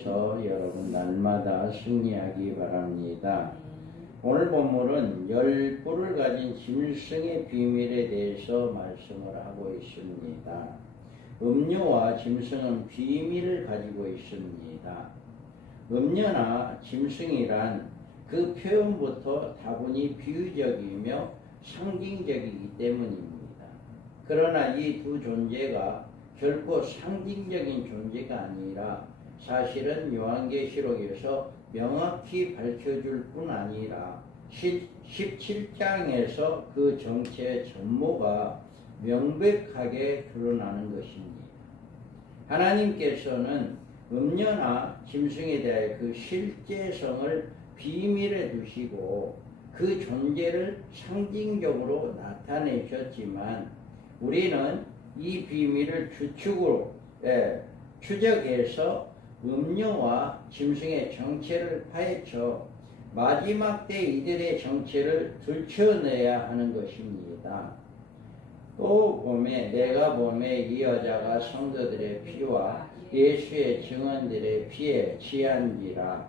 통해서 여러분 날마다 승리하기 바랍니다. 오늘 본문은 10뿔을 가진 짐승의 비밀에 대해서 말씀을 하고 있습니다. 음녀와 짐승은 비밀을 가지고 있습니다. 음녀나 짐승이란 그 표현부터 다분히 비유적이며 상징적이기 때문입니다. 그러나 이 두 존재가 결코 상징적인 존재가 아니라 사실은 요한계시록에서 명확히 밝혀줄 뿐 아니라 17장에서 그 정체의 전모가 명백하게 드러나는 것입니다. 하나님께서는 음녀나 짐승에 대해 그 실제성을 비밀에 두시고 그 존재를 상징적으로 나타내셨지만 우리는 이 비밀을 추적해서 음녀와 짐승의 정체를 파헤쳐 마지막 때 이들의 정체를 들춰내야 하는 것입니다. 또 내가 봄에 이 여자가 성도들의 피와 예수의 증언들의 피에 취한지라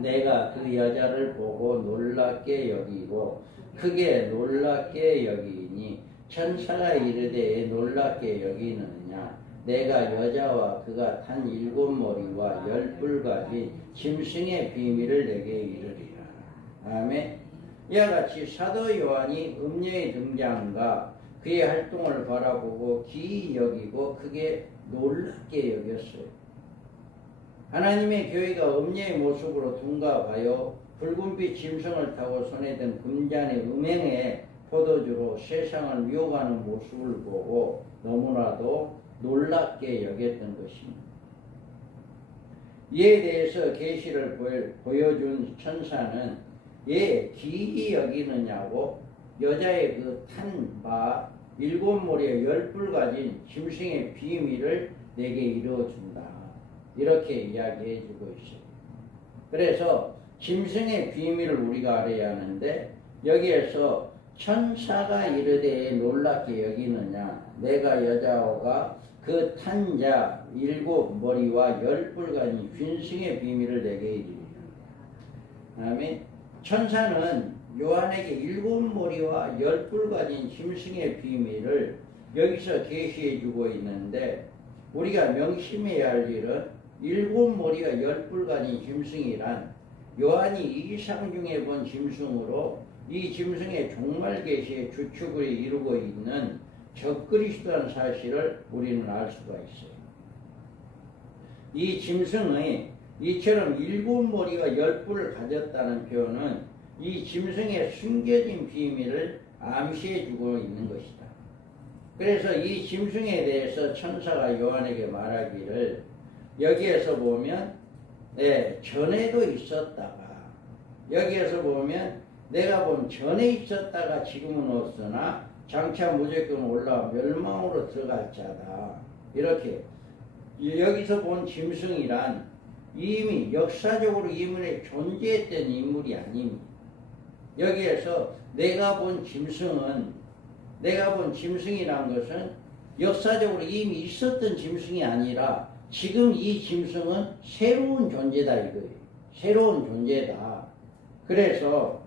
내가 그 여자를 보고 놀랍게 여기고 크게 놀랍게 여기니 천사가 이르되 놀랍게 여기느냐 내가 여자와 그가 탄 7머리와 10뿔 가진 짐승의 비밀을 내게 이르리라. 아멘. 이와 같이 사도 요한이 음녀의 등장과 그의 활동을 바라보고 기이 여기고 크게 놀랍게 여겼어요. 하나님의 교회가 음녀의 모습으로 둔갑하여 붉은빛 짐승을 타고 손에 든 금잔의 음행의 포도주로 세상을 미혹하는 모습을 보고 너무나도 놀랍게 여겼던 것입니다. 이에 대해서 계시를 보여준 천사는 기이 여기느냐고 여자의 그 탄 바 7머리에 10뿔 가진 짐승의 비밀을 내게 이루어준다. 이렇게 이야기해주고 있어요. 그래서 짐승의 비밀을 우리가 알아야 하는데 여기에서 천사가 이르되 놀랍게 여기느냐 내가 여자가 그 탄 자 7머리와 10뿔 가진 짐승의 비밀을 내게 이르리라. 아멘. 천사는 요한에게 7머리와 10뿔 가진 짐승의 비밀을 여기서 계시해주고 있는데 우리가 명심해야 할 일은 7머리와 10뿔 가진 짐승이란 요한이 이상 중에 본 짐승으로 이 짐승의 종말 계시의 주축을 이루고 있는 적그리스도라는 사실을 우리는 알 수가 있어요. 이 짐승의 이처럼 7머리와 10뿔을 가졌다는 표현은 이 짐승의 숨겨진 비밀을 암시해주고 있는 것이다. 그래서 이 짐승에 대해서 천사가 요한에게 말하기를 여기에서 보면 전에도 있었다가 여기에서 보면 내가 본 전에 있었다가 지금은 없으나 장차 무조건 올라와 멸망으로 들어갈 자다. 이렇게 여기서 본 짐승이란 이미 역사적으로 이문에 존재했던 인물이 아닙니다. 여기에서 내가 본 짐승이란 것은 역사적으로 이미 있었던 짐승이 아니라 지금 이 짐승은 새로운 존재다 이거예요. 새로운 존재다. 그래서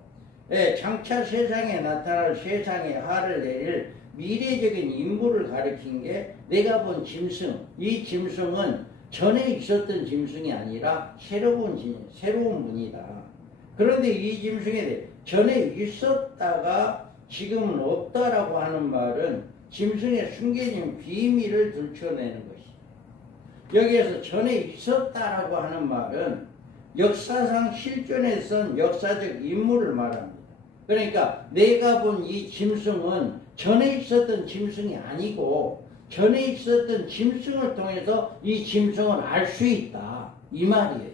장차 세상에 나타날 세상에 화를 내릴 미래적인 인물을 가리킨 게 내가 본 짐승. 이 짐승은 전에 있었던 짐승이 아니라 새로운 분이다. 그런데 이 짐승에 대해 전에 있었다가 지금은 없다라고 하는 말은 짐승의 숨겨진 비밀을 들춰내는 것이다. 여기에서 전에 있었다라고 하는 말은 역사상 실존했던 역사적 인물을 말합니다. 그러니까 내가 본 이 짐승은 전에 있었던 짐승이 아니고 전에 있었던 짐승을 통해서 이 짐승을 알 수 있다. 이 말이에요.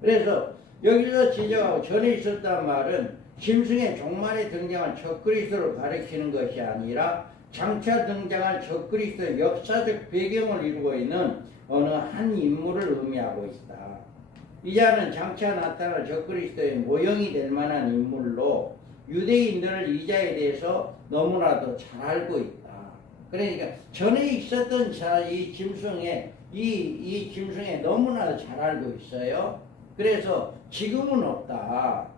그래서 여기서 지적하고 전에 있었다는 말은 짐승의 종말에 등장한 적그리스도를 가리키는 것이 아니라 장차 등장할 적그리스도의 역사적 배경을 이루고 있는 어느 한 인물을 의미하고 있다. 이 자는 장차 나타날 적그리스도의 모형이 될 만한 인물로 유대인들은 이 자에 대해서 너무나도 잘 알고 있다. 그러니까 전에 있었던 이 짐승에 이 짐승에 너무나도 잘 알고 있어요. 그래서 지금은 없다.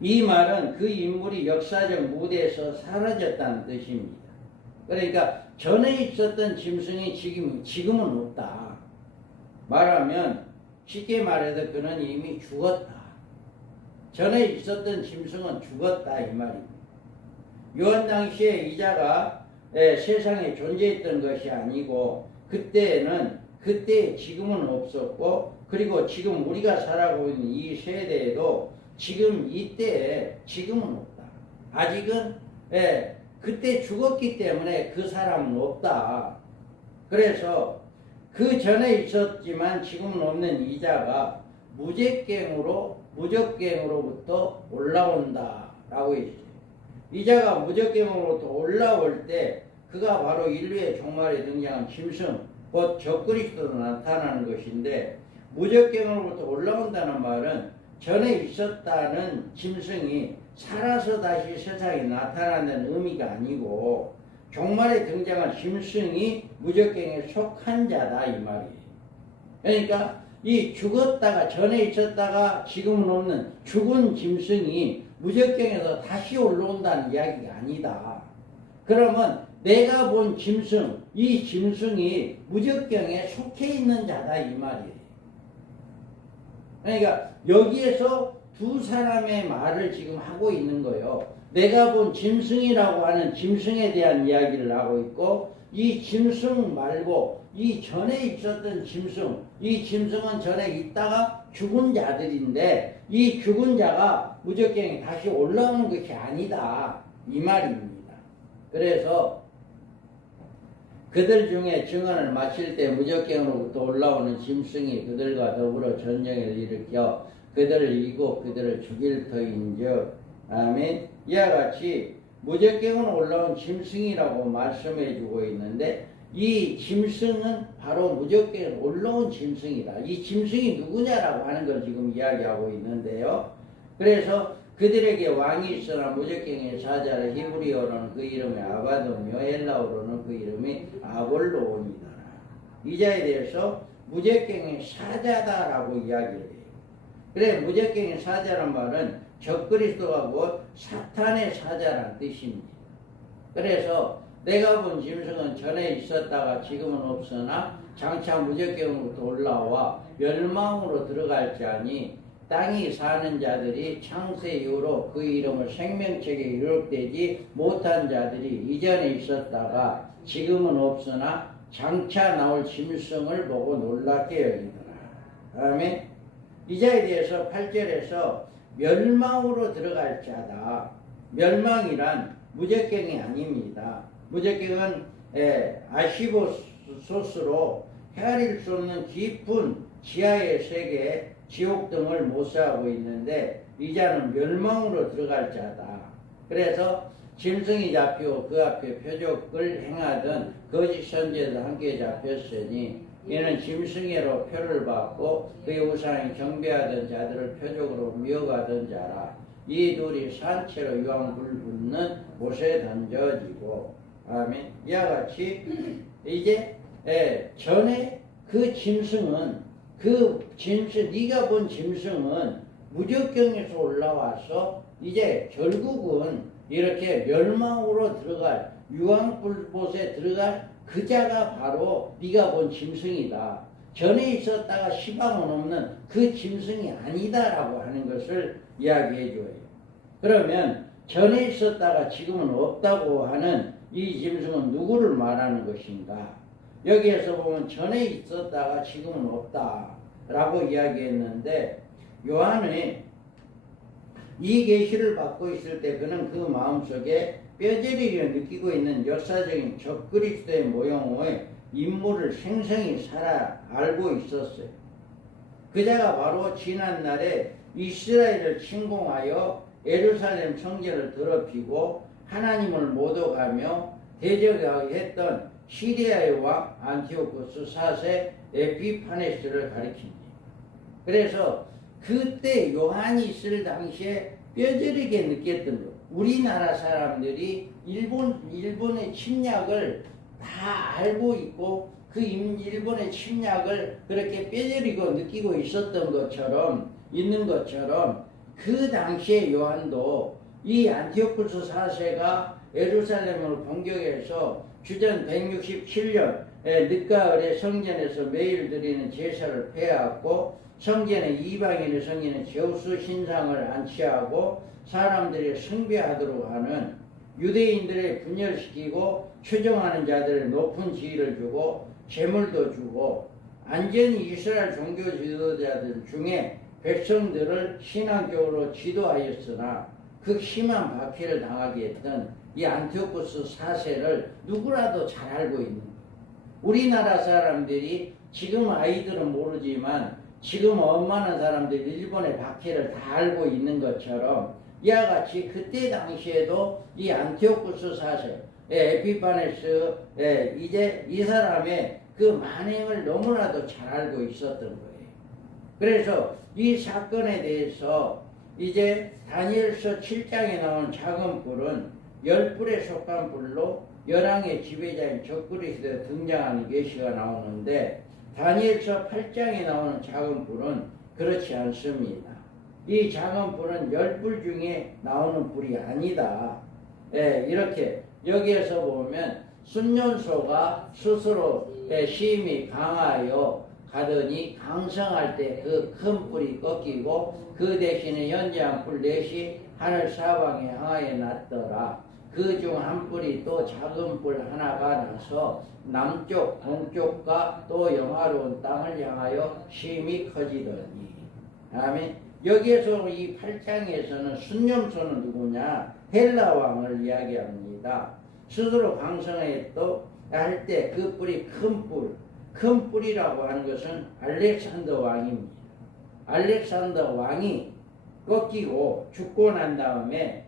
이 말은 그 인물이 역사적 무대에서 사라졌다는 뜻입니다. 그러니까 전에 있었던 짐승이 지금은 없다. 말하면 쉽게 말해서 그는 이미 죽었다. 전에 있었던 짐승은 죽었다 이 말입니다. 요한 당시에 이자가 세상에 존재했던 것이 아니고 그때 지금은 없었고 그리고 지금 우리가 살아가고 있는 이 세대에도 지금 이때에 지금은 없다. 아직은 그때 죽었기 때문에 그 사람은 없다. 그래서 그 전에 있었지만 지금은 없는 이자가 무적갱으로부터 올라온다라고 했어요. 이자가 무적갱으로부터 올라올 때 그가 바로 인류의 종말에 등장한 짐승 곧 적그리스도로 나타나는 것인데 무적갱으로부터 올라온다는 말은 전에 있었다는 짐승이 살아서 다시 세상에 나타난다는 의미가 아니고 종말에 등장한 짐승이 무적갱에 속한 자다 이 말이에요. 그러니까 이 죽었다가 전에 있었다가 지금은 없는 죽은 짐승이 무적갱에서 다시 올라온다는 이야기가 아니다. 그러면 내가 본 짐승, 이 짐승이 무적갱에 속해 있는 자다 이 말이에요. 그러니까 여기에서 두 사람의 말을 지금 하고 있는 거예요. 내가 본 짐승이라고 하는 짐승에 대한 이야기를 하고 있고 이 짐승 말고 이 전에 있었던 짐승, 이 짐승은 전에 있다가 죽은 자들인데 이 죽은 자가 무적갱에 다시 올라오는 것이 아니다 이 말입니다. 그래서 그들 중에 증언을 마칠 때 무적갱으로부터 올라오는 짐승이 그들과 더불어 전쟁을 일으켜 그들을 이기고 그들을 죽일 터인즉 아멘. 이와 같이 무적갱으로 올라온 짐승이라고 말씀해 주고 있는데 이 짐승은 바로 무적갱으로 올라온 짐승이다. 이 짐승이 누구냐라고 하는 걸 지금 이야기하고 있는데요. 그래서 그들에게 왕이 있으나 무적갱의 사자라. 히브리어로는 그 이름이 아바도며 헬라어로는 그 이름이 아볼로온이다. 이자에 대해서 무적갱의 사자다라고 이야기를 해요. 그래 무적갱의 사자란 말은 적그리스도가 곧 사탄의 사자란 뜻입니다. 그래서 내가 본 짐승은 전에 있었다가 지금은 없으나 장차 무적갱으로부터 올라와 멸망으로 들어갈 자니 땅이 사는 자들이 창세 이후로 그 이름을 생명책에 기록되지 못한 자들이 이전에 있었다가 지금은 없으나 장차 나올 짐승을 보고 놀랍게 여기더라. 아멘. 이자에 대해서 8절에서 멸망으로 들어갈 자다. 멸망이란 무적갱이 아닙니다. 무적갱은 아시보소스로 헤아릴 수 없는 깊은 지하의 세계 지옥 등을 모사하고 있는데 이자는 멸망으로 들어갈 자다. 그래서 짐승이 잡히고 그 앞에 표적을 행하던 거짓 선지자도 함께 잡혔으니 이는 짐승애로 표를 받고 그의 우상에 경배하던 자들을 표적으로 미워가던 자라. 이 둘이 산채로 유황불 붙는 못에 던져지고 아멘. 이와 같이 이제 전에 그 짐승은 네가 본 짐승은 무적경에서 올라와서 이제 결국은 이렇게 멸망으로 들어갈 유황불못에 들어갈 그 자가 바로 네가 본 짐승이다. 전에 있었다가 시방은 없는 그 짐승이 아니다라고 하는 것을 이야기해 줘요. 그러면 전에 있었다가 지금은 없다고 하는 이 짐승은 누구를 말하는 것인가? 여기에서 보면 전에 있었다가 지금은 없다라고 이야기했는데 요한이 이 계시를 받고 있을 때 그는 그 마음속에 뼈저리게 느끼고 있는 역사적인 적그리스도의 모형의 인물을 생생히 알고 있었어요. 그자가 바로 지난날에 이스라엘을 침공하여 예루살렘 성전을 더럽히고 하나님을 모독하며 대적했던 시리아의 왕 안티오코스 4세 에피파네스를 가리킵니다. 그래서 그때 요한이 있을 당시에 뼈저리게 느꼈던 것. 우리나라 사람들이 일본의 침략을 다 알고 있고 그 일본의 침략을 그렇게 뼈저리고 느끼고 있는 것처럼 그 당시에 요한도 이 안티오쿠스 4세가 예루살렘을 공격해서 주전 167년 늦가을에 성전에서 매일 드리는 제사를 폐하고 성전에 이방인의 성전에 제우스 신상을 안치하고 사람들이 숭배하도록 하는 유대인들을 분열시키고 추종하는 자들의 높은 지위를 주고 재물도 주고 안전히 이스라엘 종교 지도자들 중에 백성들을 신앙적으로 지도하였으나 그 심한 박해를 당하게 했던 이 안티오쿠스 4세를 누구라도 잘 알고 있는 거예요. 우리나라 사람들이 지금 아이들은 모르지만 지금 엄마는 사람들이 일본의 박해를 다 알고 있는 것처럼 이와 같이 그때 당시에도 이 안티오쿠스 4세 에피파네스 이제 이 사람의 그 만행을 너무나도 잘 알고 있었던 거예요. 그래서 이 사건에 대해서 이제 다니엘서 7장에 나온 작은 뿔은 10뿔에 속한 뿔로 열왕의 지배자인 적그리스도에 등장하는 계시가 나오는데 다니엘서 8장에 나오는 작은 뿔은 그렇지 않습니다. 이 작은 뿔은 10뿔 중에 나오는 뿔이 아니다. 이렇게 여기에서 보면 순년소가 스스로 심히 강하여 가더니 강성할 때 그 큰 뿔이 꺾이고 그 대신에 연장한 뿔 넷이 하늘 사방에 향하여 났더라. 그 중 한 뿔이 또 작은 뿔 하나가 나서 남쪽 동쪽과 또 영화로운 땅을 향하여 심히 커지더니. 아멘. 여기에서 이 8장에서는 순념소는 누구냐? 헬라 왕을 이야기합니다. 스스로 강성했도 할 때 그 뿔이 큰 뿔이라고 하는 것은 알렉산더 왕입니다. 알렉산더 왕이 꺾이고 죽고 난 다음에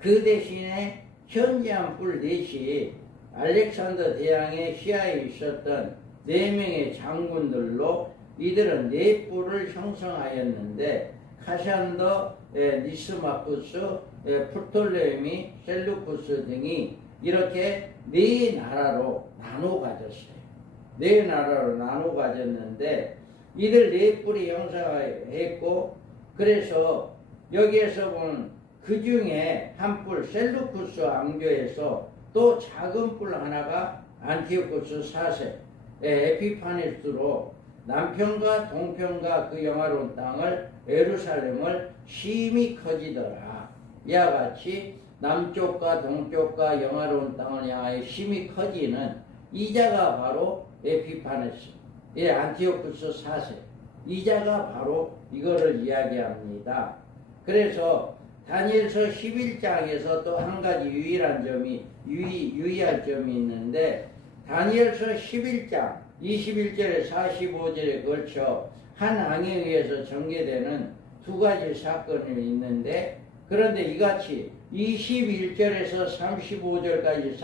그 대신에 현지한 뿔 넷이 알렉산더 대왕의 시야에 있었던 4명의 장군들로 이들은 4뿔을 형성하였는데 카샨더, 니스마쿠스, 프톨레미, 셀루쿠스 등이 이렇게 4나라로 나눠 가졌어요. 4나라로 나눠 가졌는데 이들 4뿔이 형성했고 그래서 여기에서 보면 그 중에 한 뿔 셀루쿠스 왕조에서 또 작은 뿔 하나가 안티오쿠스 4세 에피파네스로 남편과 동편과 그 영화로운 땅을 예루살렘을 심히 커지더라. 이와 같이 남쪽과 동쪽과 영화로운 땅을 향하여 심히 커지는 이자가 바로 에피파네스, 안티오쿠스 4세. 이자가 바로 이거를 이야기합니다. 그래서 다니엘서 11장에서 또 한 가지 유의할 점이 있는데 다니엘서 11장 21절에 45절에 걸쳐 한 왕에 의해서 전개되는 2가지 사건이 있는데 그런데 이같이 21절에서 35절까지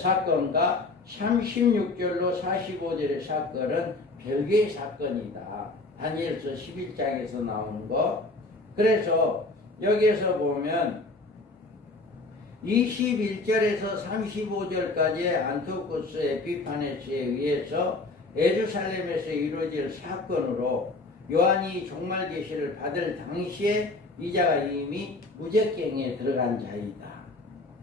사건과 36절로 45절의 사건은 별개의 사건이다. 다니엘서 11장에서 나오는 거. 그래서 여기에서 보면 21절에서 35절까지의 안티오쿠스 에피파네스에 의해서 예루살렘에서 이루어질 사건으로 요한이 종말 계시를 받을 당시에 이자가 이미 무적경에 들어간 자이다.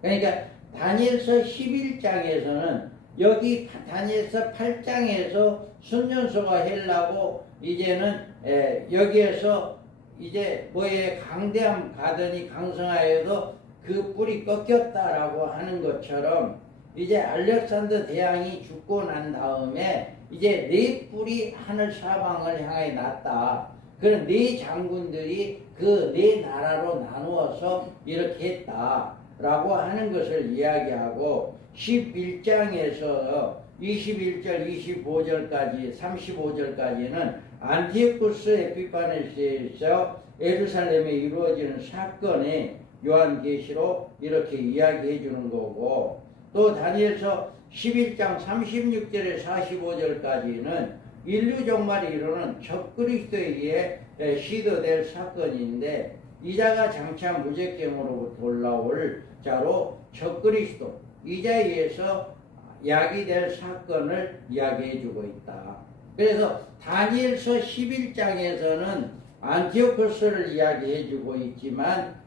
그러니까 다니엘서 11장에서는 여기 다니엘서 8장에서 순년소가 헬라고 이제는 여기에서 이제 뭐에 강대함 가더니 강성하여도 그 뿔이 꺾였다라고 하는 것처럼 이제 알렉산더 대왕이 죽고 난 다음에 이제 4뿔이 하늘 사방을 향해 났다. 그런 4장군들이 그 4나라로 나누어서 이렇게 했다라고 하는 것을 이야기하고 11장에서 21절, 25절까지, 35절까지는 안티오쿠스 에피파네스에서 예루살렘에 이루어지는 사건의 요한계시로 이렇게 이야기해 주는 거고 또 다니엘서 11장 36절에 45절까지는 인류 종말이 이루는 적그리스도에 의해 시도될 사건인데 이자가 장차 무적경으로부터 올라올 자로 적그리스도 이자에서 야기될 사건을 이야기해주고 있다. 그래서 다니엘서 11장에서는 안티오코스를 이야기해주고 있지만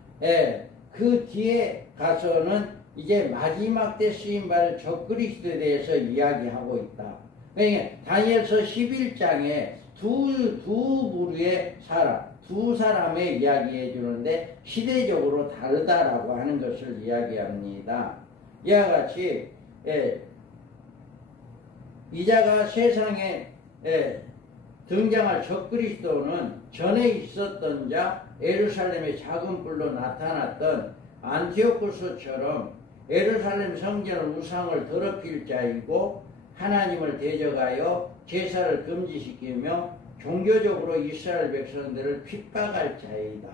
그 뒤에 가서는 이제 마지막 때 쓰임받을 적그리스도에 대해서 이야기하고 있다. 그러니까 다니엘서 11장에 두 부류의 사람, 두 사람의 이야기해 주는데 시대적으로 다르다라고 하는 것을 이야기합니다. 이와 같이 이자가 세상에 등장할 적그리스도는 전에 있었던 자 예루살렘의 작은 뿔로 나타났던 안티오코스처럼 예루살렘 성전의 우상을 더럽힐 자이고 하나님을 대적하여 제사를 금지시키며 종교적으로 이스라엘 백성들을 핍박할 자이다.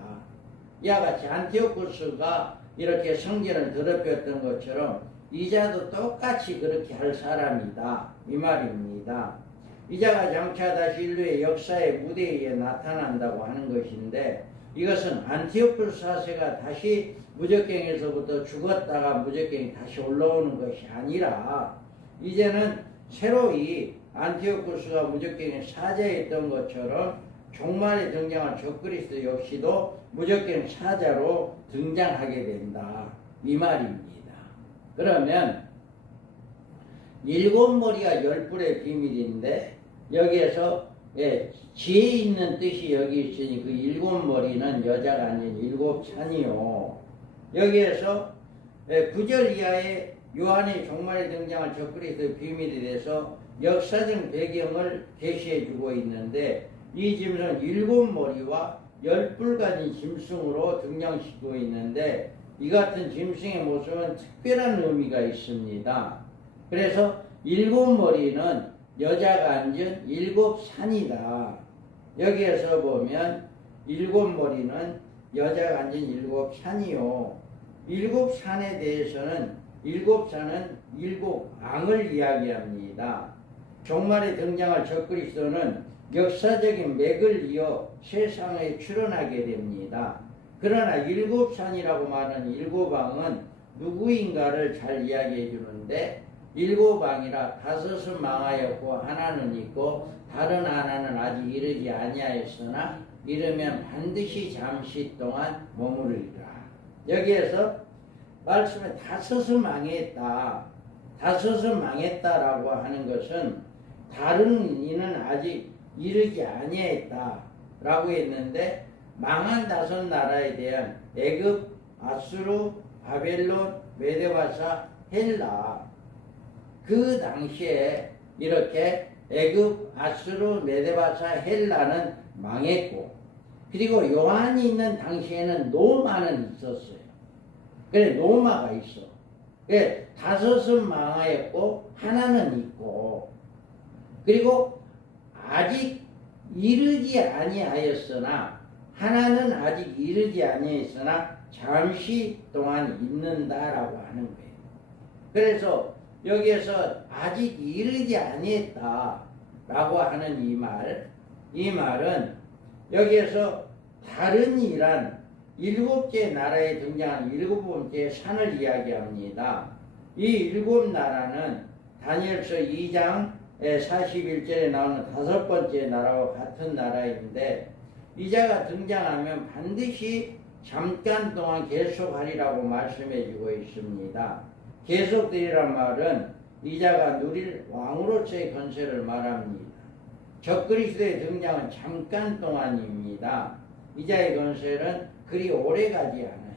이와 같이 안티오코스가 이렇게 성전을 더럽혔던 것처럼 이자도 똑같이 그렇게 할 사람이다. 이 말입니다. 이자가 장차 다시 인류의 역사의 무대에 나타난다고 하는 것인데 이것은 안티오코스 4세가 다시 무적경에서부터 죽었다가 무적경이 다시 올라오는 것이 아니라 이제는 새로이 안티오코스가 무적경의 사자였던 것처럼 종말에 등장한 적그리스도 역시도 무적경 사자로 등장하게 된다. 이 말입니다. 그러면 일곱 머리가 열 뿔의 비밀인데 여기에서 지혜 있는 뜻이 여기 있으니 그 일곱 머리는 여자가 아닌 일곱 찬이요. 여기에서 9절 이하의 요한의 종말에 등장한 적그리스도의 비밀에 대해서 역사적 배경을 제시해주고 있는데 이 짐승은 일곱 머리와 열 뿔 가진 짐승으로 등장시키고 있는데 이 같은 짐승의 모습은 특별한 의미가 있습니다. 그래서 일곱 머리는 여자가 앉은 일곱 산이다. 여기에서 보면 일곱 머리는 여자가 앉은 일곱 산이요. 일곱 산에 대해서는 일곱 산은 일곱 왕을 이야기합니다. 종말에 등장할 적그리스도는 역사적인 맥을 이어 세상에 출현하게 됩니다. 그러나 일곱 산이라고 말하는 일곱 왕은 누구인가를 잘 이야기해 주는데 일곱 왕이라 다섯은 망하였고 하나는 있고 다른 하나는 아직 이르지 아니하였으나 이르면 반드시 잠시 동안 머무르리라. 여기에서 말씀에 다섯은 망했다. 다섯은 망했다라고 하는 것은 다른 이는 아직 이르지 아니했다라고 했는데 망한 다섯 나라에 대한 애굽, 아수르, 바벨론, 메데바사, 헬라 그 당시에 이렇게 애굽, 아수르, 메데바사, 헬라는 망했고 그리고 요한이 있는 당시에는 노마는 있었어요. 그래 노마가 있어. 그래 다섯은 망하였고 하나는 있고 그리고 아직 이르지 아니하였으나 하나는 아직 이르지 아니하였으나 잠시 동안 있는다라고 하는 거예요. 그래서 여기에서 아직 이르지 아니했다라고 하는 이 말은 여기에서 다른 이란 일곱째 나라에 등장한 일곱 번째 산을 이야기합니다. 이 일곱 나라는 다니엘서 2장 41절에 나오는 다섯 번째 나라와 같은 나라인데 이자가 등장하면 반드시 잠깐 동안 계속하리라고 말씀해주고 있습니다. 계속되리란 말은 이자가 누릴 왕으로서의 건세를 말합니다. 적그리스도의 등장은 잠깐 동안입니다. 이자의 건세는 그리 오래 가지 않아요.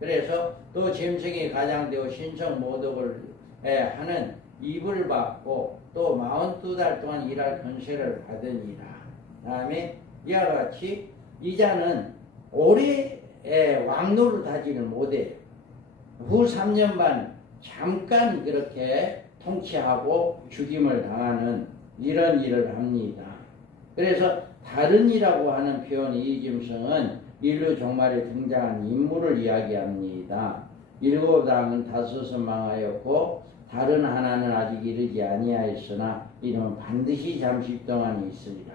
그래서 또 짐승이 가장되고 신성 모독을 하는 입을 받고 또 42달 동안 일할 건세를 받으니라. 다음에 이와 같이 이자는 오래 왕노를 하지는 못해요. 후 3년 반 잠깐 그렇게 통치하고 죽임을 당하는 이런 일을 합니다. 그래서 다른 이라고 하는 표현이 이 짐승은 인류 종말에 등장한 인물을 이야기합니다. 일곱 왕은 다섯은 망하였고 다른 하나는 아직 이르지 아니하였으나 이는 반드시 잠시 동안 있으리라.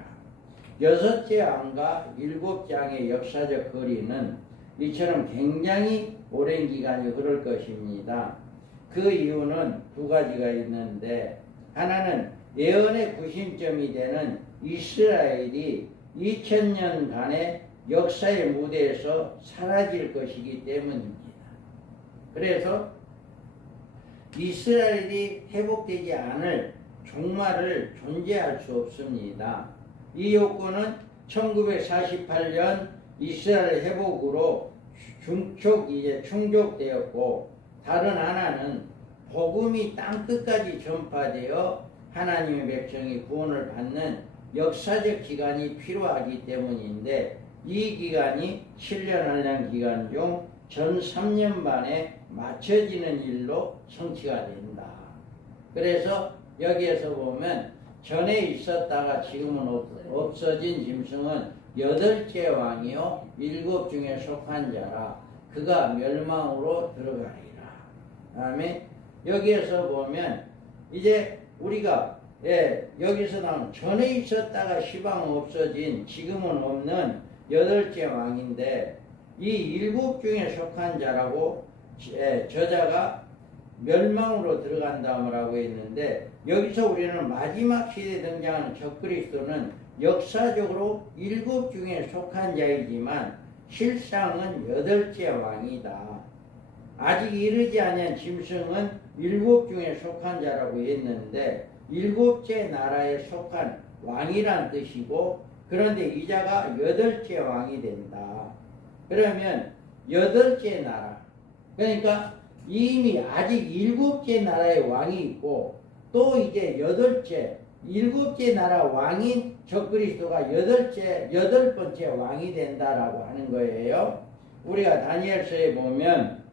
여섯째 왕과 일곱 장의 역사적 거리는 이처럼 굉장히 오랜 기간이 흐를 것입니다. 그 이유는 두 가지가 있는데, 하나는 예언의 구심점이 되는 이스라엘이 2000년간의 역사의 무대에서 사라질 것이기 때문입니다. 그래서 이스라엘이 회복되지 않을 종말을 존재할 수 없습니다. 이 요건은 1948년 이스라엘 회복으로 충족되었고, 다른 하나는 복음이 땅끝까지 전파되어 하나님의 백성이 구원을 받는 역사적 기간이 필요하기 때문인데, 이 기간이 7년 한량 기간 중 전 3년 반에 맞춰지는 일로 성취가 된다. 그래서 여기에서 보면 전에 있었다가 지금은 없어진 짐승은 8째 왕이요 7 중에 속한 자라 그가 멸망으로 들어가리라. 다음에 여기에서 보면 이제 우리가 여기서 나온 전에 있었다가 시방 없어진 지금은 없는 8째 왕인데, 이 7 중에 속한 자라고 저자가 멸망으로 들어간다고 했는데, 여기서 우리는 마지막 시대에 등장하는 적그리스도는 역사적으로 7 중에 속한 자이지만 실상은 8째 왕이다. 아직 이르지 아니한 짐승은 7 중에 속한 자라고 했는데 7째 나라에 속한 왕이란 뜻이고, 그런데 이 자가 8째 왕이 된다. 그러면 8째 나라, 그러니까 이미 아직 7째 나라의 왕이 있고, 또 이제 7째 나라 왕인 적그리스도가 8번째 왕이 된다라고 하는 거예요. 우리가 다니엘서에 보면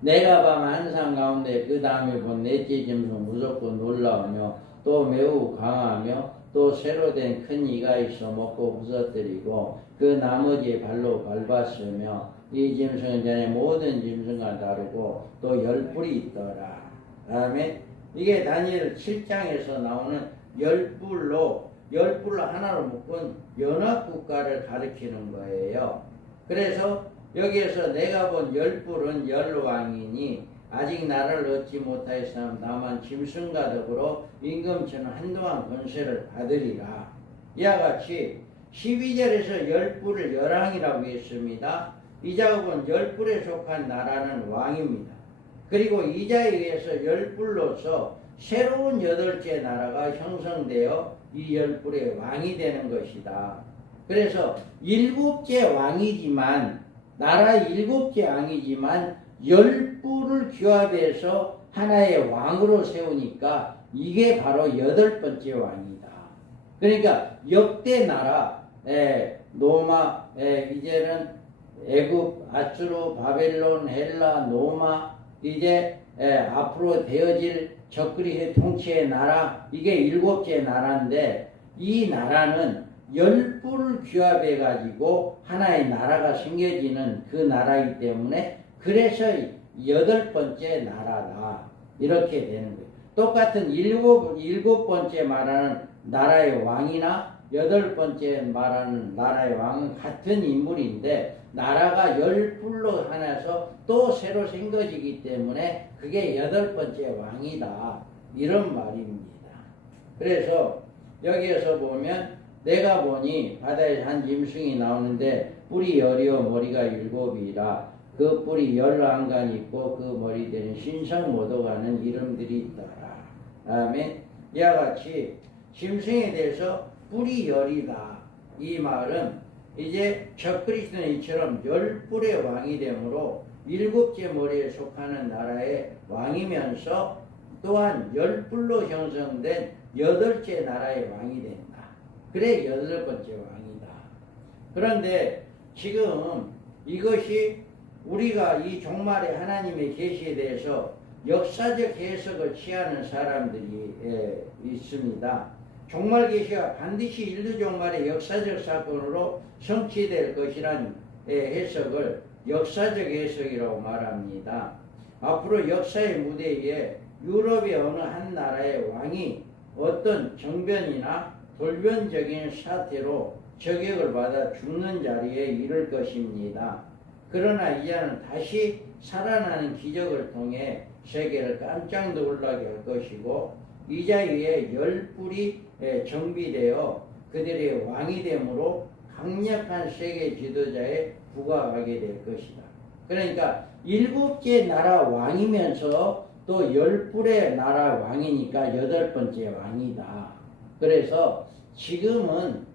내가 밤 한상 가운데 그 다음에 본 넷째 짐승 무섭고 놀라우며 또 매우 강하며 또 새로 된 큰 이가 있어 먹고 부서뜨리고 그 나머지에 발로 밟았으며 이 짐승은 전에 모든 짐승과 다르고 또 10뿔이 있더라. 그 다음에 이게 다니엘 7장에서 나오는 10뿔로 하나로 묶은 연합국가를 가리키는 거예요. 그래서 여기에서 내가 본 10뿔은 10왕이니 아직 나라를 얻지 못하였으나 다만 짐승과 더불어 임금처럼 한동안 권세를 받으리라. 이와 같이 12절에서 10뿔을 열왕이라고 했습니다. 이 작업은 10뿔에 속한 나라는 왕입니다. 그리고 이자에 의해서 10뿔로서 새로운 8째 나라가 형성되어 이 10뿔의 왕이 되는 것이다. 그래서 7째 왕이지만, 나라 7째 왕이지만 10뿔을 규합해서 하나의 왕으로 세우니까 이게 바로 8번째 왕이다. 그러니까 역대 나라, 노마, 이제는 애굽, 아수르, 바벨론, 헬라, 노마, 이제 앞으로 되어질 적그리스도의 통치의 나라, 이게 7째 나라인데, 이 나라는 10뿔을 규합해 가지고 하나의 나라가 생겨지는 그 나라이기 때문에, 그래서 8번째 나라다. 이렇게 되는 거예요. 똑같은 7번째 말하는 나라의 왕이나 8번째 말하는 나라의 왕은 같은 인물인데, 나라가 10뿔로 하나서 또 새로 생겨지기 때문에 그게 8번째 왕이다. 이런 말입니다. 그래서 여기에서 보면 내가 보니 바다에 한 짐승이 나오는데 뿔이 10이요 머리가 7이라 그 뿔이 11간 있고 그 머리들은 신성모독하는 이름들이 있더라. 다음에 이와 같이 짐승에 대해서 뿔이 10이다. 이 말은 이제 적그리스도는 이처럼 10뿔의 왕이 되므로 7째 머리에 속하는 나라의 왕이면서 또한 10뿔로 형성된 8째 나라의 왕이 된다. 그래 8번째 왕이다. 그런데 지금 이것이 우리가 이 종말의 하나님의 계시에 대해서 역사적 해석을 취하는 사람들이 있습니다. 종말 계시가 반드시 인류 종말의 역사적 사건으로 성취될 것이란 해석을 역사적 해석이라고 말합니다. 앞으로 역사의 무대에 유럽의 어느 한 나라의 왕이 어떤 정변이나 돌변적인 사태로 저격을 받아 죽는 자리에 이를 것입니다. 그러나 이제는 다시 살아나는 기적을 통해 세계를 깜짝 놀라게 할 것이고 이자 위에 열 뿔이 정비되어 그들의 왕이 되므로 강력한 세계 지도자에 부각하게 될 것이다. 그러니까 일곱째 나라 왕이면서 또 열 뿔의 나라 왕이니까 여덟 번째 왕이다. 그래서 지금은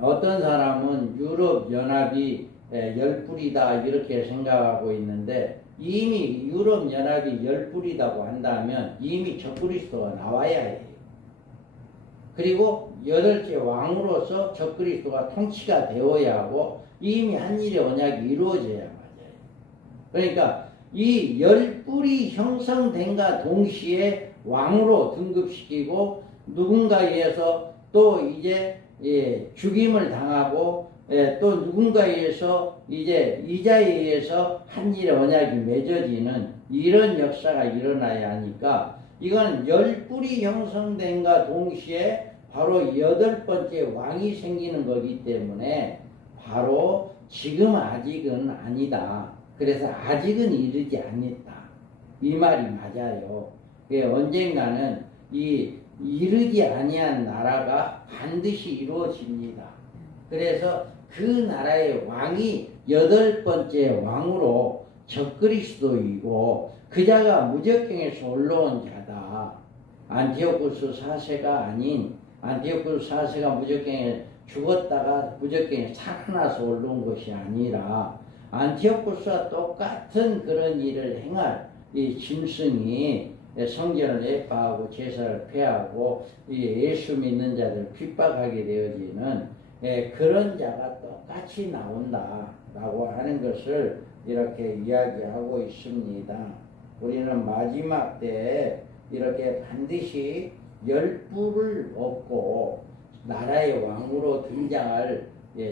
어떤 사람은 유럽 연합이 열 뿔이다 이렇게 생각하고 있는데 이미 유럽 연합이 열 뿔이라고 한다면 이미 적그리스도가 나와야 해요. 그리고 여덟째 왕으로서 적그리스도가 통치가 되어야 하고 이미 한일의 언약이 이루어져야 맞아요. 그러니까 이 열 뿔이 형성된과 동시에 왕으로 등급시키고 누군가에 의해서 또 이제 죽임을 당하고 또 누군가에 의해서 이제 이자에 의해서 한일의 언약이 맺어지는 이런 역사가 일어나야 하니까 이건 열 뿔이 형성된과 동시에 바로 여덟 번째 왕이 생기는 거기 때문에 바로 지금 아직은 아니다. 그래서 아직은 이르지 않았다. 이 말이 맞아요. 언젠가는 이 이르지 아니한 나라가 반드시 이루어집니다. 그래서 그 나라의 왕이 여덟 번째 왕으로 적그리스도이고 그자가 무적경에서 올라온 자다. 안티오쿠스 4세가 아닌 안티오쿠스 4세가 무적경에 죽었다가 무적경에 살아나서 올라온 것이 아니라 안티오쿠스와 똑같은 그런 일을 행할 이 짐승이 성전을 예파하고 제사를 폐하고 예수 믿는 자들 핍박하게 되어지는 그런 자가 똑같이 나온다라고 하는 것을 이렇게 이야기하고 있습니다. 우리는 마지막 때에 이렇게 반드시 열 뿔을 얻고 나라의 왕으로 등장할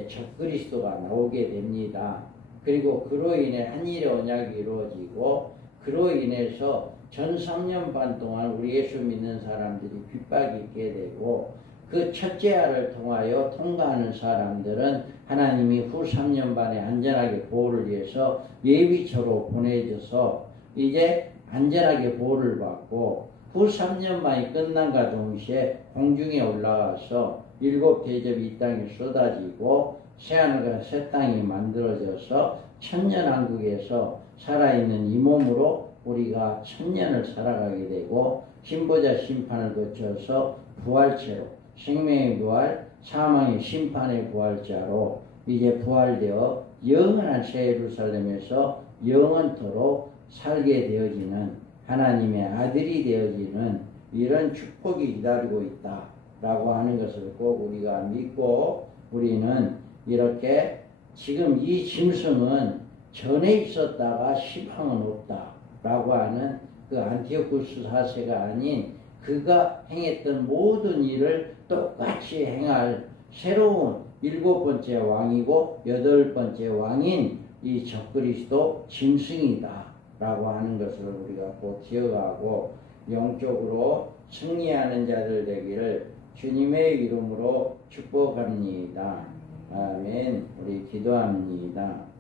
적그리스도가 나오게 됩니다. 그리고 그로 인해 한일의 언약이 이루어지고 그로 인해서 전 3년 반 동안 우리 예수 믿는 사람들이 핍박이 있게 되고 그 첫째 알을 통하여 통과하는 사람들은 하나님이 후 3년 반에 안전하게 보호를 위해서 예비처로 보내줘서 이제 안전하게 보호를 받고 후 3년 만이 끝난과 동시에 공중에 올라가서 일곱 대접이 이 땅에 쏟아지고 새하늘과 새 땅이 만들어져서 천년왕국에서 살아있는 이 몸으로 우리가 천년을 살아가게 되고 신보자 심판을 거쳐서 부활체로 생명의 부활, 사망의 심판의 부활자로 이제 부활되어 영원한 새 예루살렘에서 영원토록 살게 되어지는 하나님의 아들이 되어지는 이런 축복이 기다리고 있다라고 하는 것을 꼭 우리가 믿고 우리는 이렇게 지금 이 짐승은 전에 있었다가 시방은 없다라고 하는 그 안티오쿠스 4세가 아닌 그가 행했던 모든 일을 똑같이 행할 새로운 일곱 번째 왕이고 여덟 번째 왕인 이 적그리스도 짐승이다 라고 하는 것을 우리가 꼭 기억하고 영적으로 승리하는 자들 되기를 주님의 이름으로 축복합니다. 아멘. 우리 기도합니다.